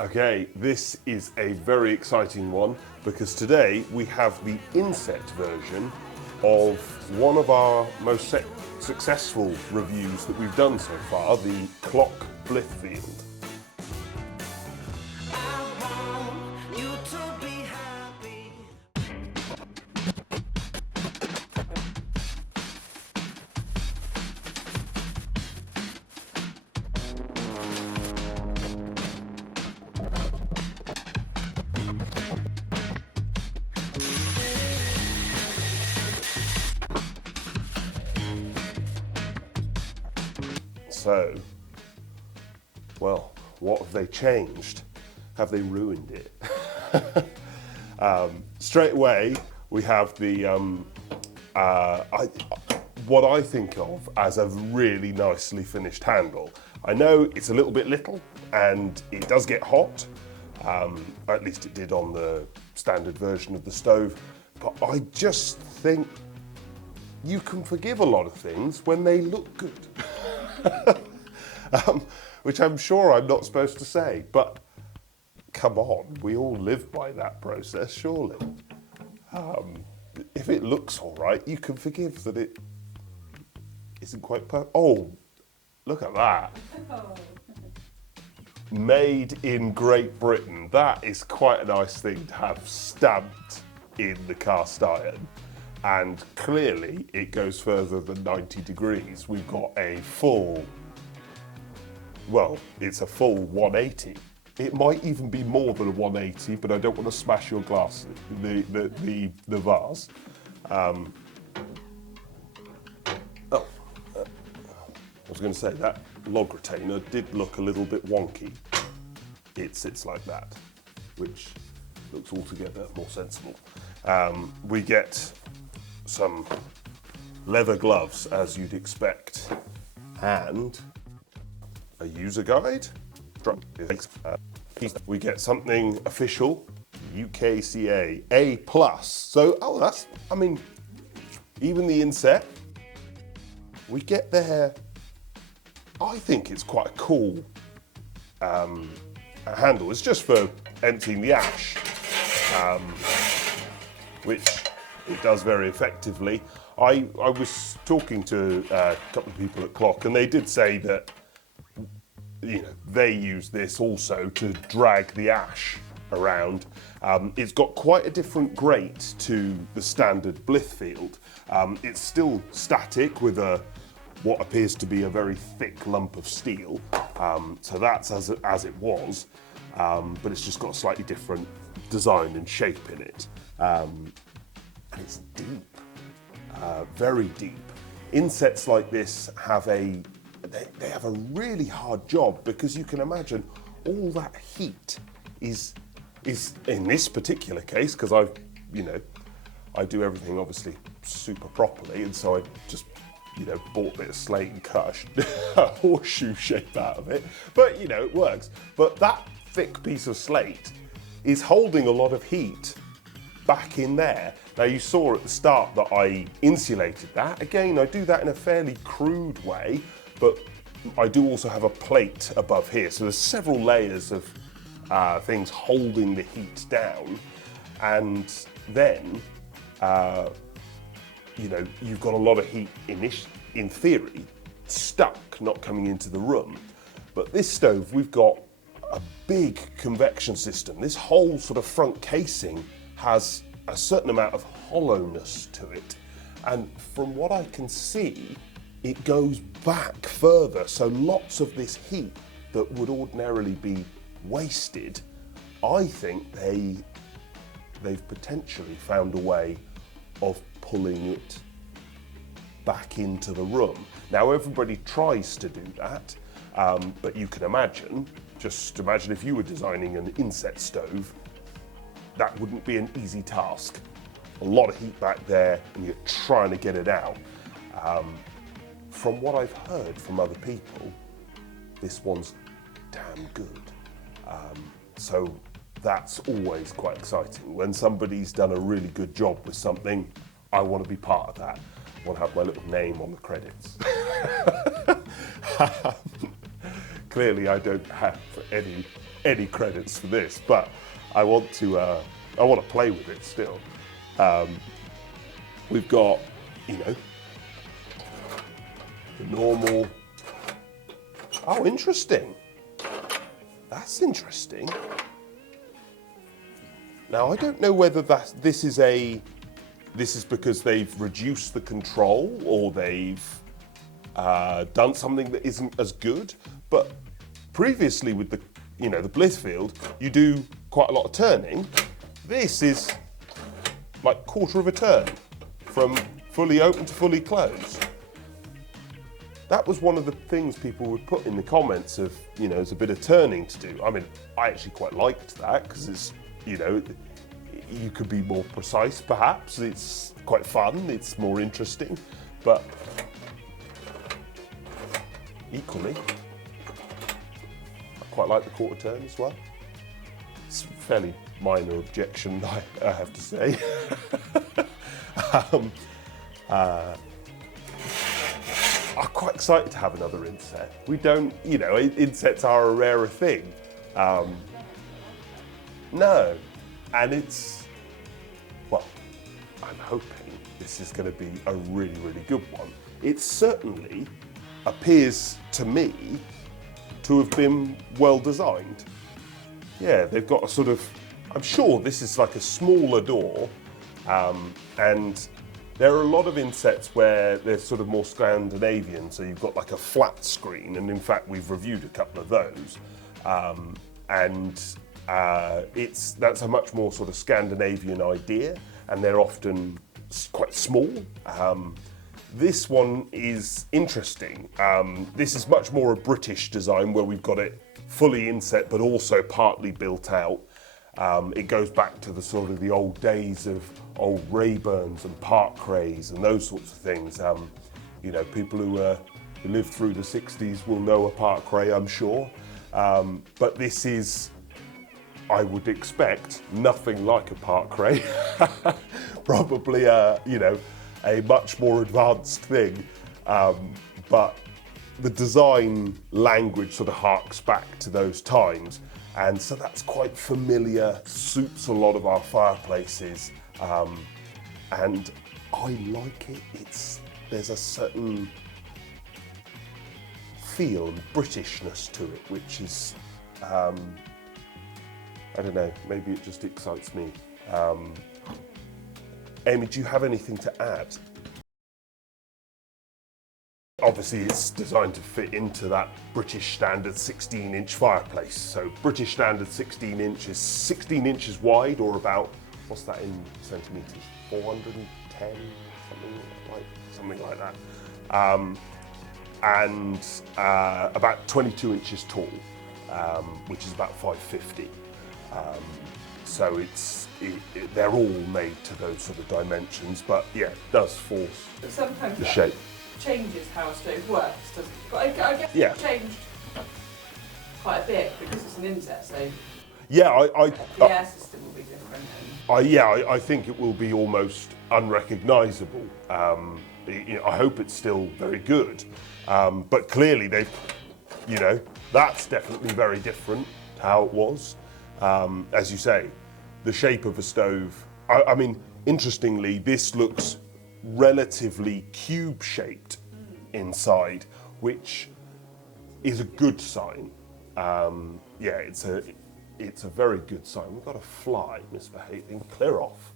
Okay, this is a very exciting one because today we have the inset version of one of our most successful reviews that we've done so far, the Clock Blithfield. So, well, what have they changed? Have they ruined it? Straight away, we have the what I think of as a really nicely finished handle. I know it's a little bit little and it does get hot, at least it did on the standard version of the stove, but I just think you can forgive a lot of things when they look good. Which I'm sure I'm not supposed to say, but come on, we all live by that process, surely. If it looks all right, you can forgive that it isn't quite perfect. Oh, look at that. Oh. Made in Great Britain. That is quite a nice thing to have stamped in the cast iron. And clearly it goes further than 90 degrees. We've got a full, well, it's a full 180. It might even be more than a 180, but I don't want to smash your glass, the vase. I was going to say that log retainer did look a little bit wonky. It sits like that, which looks altogether more sensible. We get some leather gloves, as you'd expect, and a user guide. We get something official, UKCA A+. So, oh, that's, I mean, even the inset, we get there. I think it's quite a cool handle. It's just for emptying the ash, which it does very effectively. I was talking to a couple of people at Clock, and they did say that, you know, they use this also to drag the ash around. It's got quite a different grate to the standard Blithfield. It's still static with what appears to be a very thick lump of steel. So that's as it was, but it's just got a slightly different design and shape in it. And it's deep, very deep. Insets like this have they have a really hard job, because you can imagine all that heat is in this particular case, because I do everything obviously super properly, and so I just, bought a bit of slate and cut a horseshoe shape out of it. But, it works. But that thick piece of slate is holding a lot of heat back in there. Now, you saw at the start that I insulated that. Again, I do that in a fairly crude way, but I do also have a plate above here. So there's several layers of things holding the heat down. And then, you've got a lot of heat in theory stuck, not coming into the room. But this stove, we've got a big convection system. This whole sort of front casing has a certain amount of hollowness to it. And from what I can see, it goes back further. So lots of this heat that would ordinarily be wasted, I think they've potentially found a way of pulling it back into the room. Now, everybody tries to do that, but you can imagine, just imagine if you were designing an inset stove, that wouldn't be an easy task. A lot of heat back there, and you're trying to get it out. From what I've heard from other people, this one's damn good. So that's always quite exciting. When somebody's done a really good job with something, I want to be part of that. I want to have my little name on the credits. Clearly, I don't have any any credits for this, but I want to play with it still. We've got, you know, the normal. Oh, interesting. That's interesting. Now, I don't know whether this is because they've reduced the control or they've done something that isn't as good. But previously with the Blithfield, you do quite a lot of turning. This is like quarter of a turn from fully open to fully closed. That was one of the things people would put in the comments of, you know, there's a bit of turning to do. I mean, I actually quite liked that because it's, you know, you could be more precise perhaps. It's quite fun, it's more interesting, but equally, I quite like the quarter turn as well. It's a fairly minor objection, I have to say. I'm quite excited to have another inset. We don't, you know, insets are a rarer thing. No, and it's, well, I'm hoping this is going to be a really, really good one. It certainly appears to me to have been well designed. Yeah, they've got a sort of, I'm sure this is like a smaller door, and there are a lot of insets where they're sort of more Scandinavian, so you've got like a flat screen, and in fact we've reviewed a couple of those, that's a much more sort of Scandinavian idea, and they're often quite small. This one is interesting. This is much more a British design where we've got it fully inset but also partly built out. It goes back to the sort of the old days of old Rayburns and Parkrays and those sorts of things. You know, people who lived through the 60s will know a Parkray, I'm sure. But this is, I would expect, nothing like a Parkray. Probably you know, a much more advanced thing. But the design language sort of harks back to those times. And so that's quite familiar, suits a lot of our fireplaces, and I like it. There's a certain feel and Britishness to it, which is, I don't know, maybe it just excites me. Amy, do you have anything to add? Obviously, it's designed to fit into that British standard 16-inch fireplace. So British standard 16 inch is 16 inches wide, or about, what's that in centimetres? 410, something like that. And about 22 inches tall, which is about 550. So they're all made to those sort of dimensions, but yeah, it does force sometimes the shape. Changes how a stove works, doesn't it? But I guess Yeah. it's changed quite a bit because it's an inset, so Yeah, the air system will be different. I think it will be almost unrecognisable. You know, I hope it's still very good, but clearly you know, that's definitely very different to how it was. As you say, the shape of a stove. I mean, interestingly, this looks relatively cube-shaped inside, which is a good sign. Yeah, it's a very good sign. We've got a fly misbehaving. Clear off.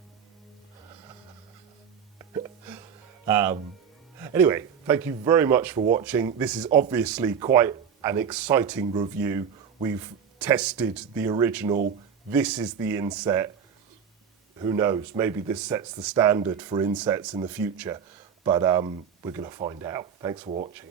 Anyway, thank you very much for watching. This is obviously quite an exciting review. We've tested the original. This is the inset. Who knows, maybe this sets the standard for insets in the future, but we're going to find out. Thanks for watching.